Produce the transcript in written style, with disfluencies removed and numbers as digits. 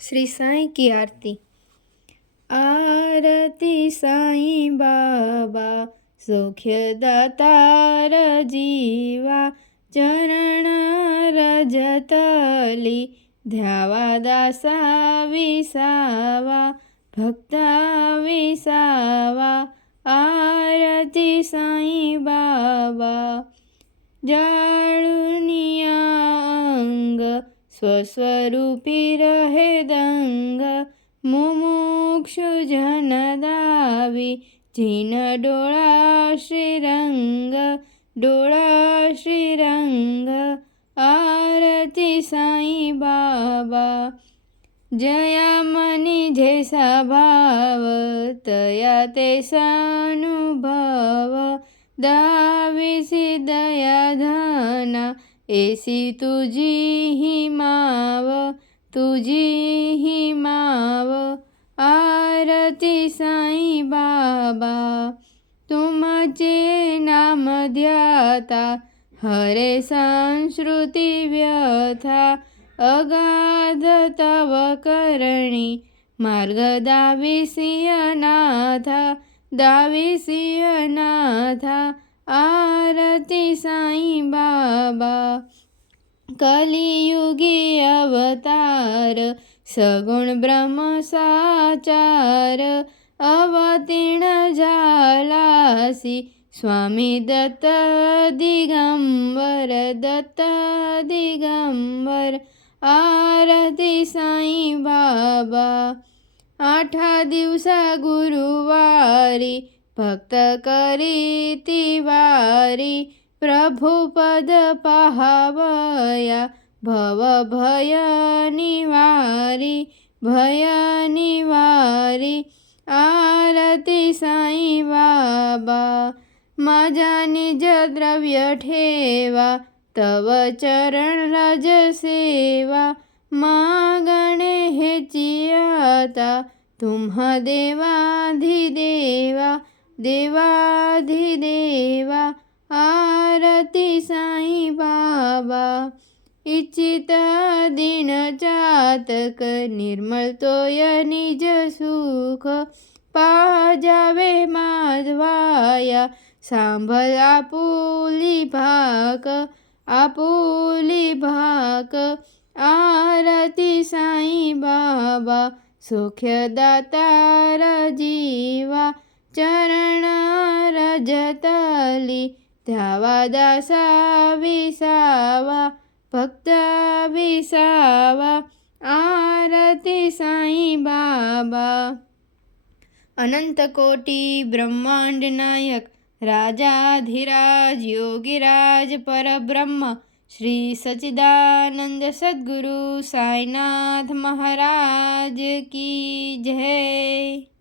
श्री साईं की आरती। आरती साईं बाबा सौख्य दातार जीवा, चरण रजतली ध्यावा दासा विसावा, भक्ता विसावा। आरती साईं बाबा जाळुनिया अंग, स्वस्वरूपी रहे दंग। मुमुक्षु जन दावी, जीन डोळा श्रीरंग, डोळा श्रीरंग। आरती साईं बाबा जया मनी जैसा भाव, तया तैसा अनुभव। दावीसी दया धना, ऐसी तुझी ही माव, तुझी ही माव। आरती साईं बाबा तुमचे नाम ध्याता, हरे संस्कृती व्यथा। अगाध तव करणी, मार्ग दावीसी अनाथा, दावीसी अनाथा। आरती साईं बाबा कलियुगी अवतार, सगुण ब्रह्म साचार। अवतीर्ण झालासी, स्वामी दत्त दिगंबर, दत्त दिगंबर। आरती साईं बाबा आठा दिवसा गुरुवारी, भक्त करीती वारी। प्रभुपद पहावया, भव भय निवारी, भय निवारी। आरती साईं बाबा माझा निज द्रव्य ठेवा, तव चरण रज सेवा। मागणे हेची आता, तुम्हा देवाधिदेवा, देवाधिदेवा। आरती साईं बाबा इच्छित दिन चातक, निर्मल तोय निज सुख। पाजावे माधवाया, सांभळ आपुली भाक, आपुली भाक। आरती साईं बाबा सौख्य दातार जीवा, चरण रजतली ध्यावा दासा विसावा, भक्ता विसावा। आरती साईं बाबा अनंत कोटि ब्रह्मांड नायक, राजाधिराज योगिराज परब्रह्म, श्री सच्चिदानंद सद्गुरु साईनाथ महाराज की जय।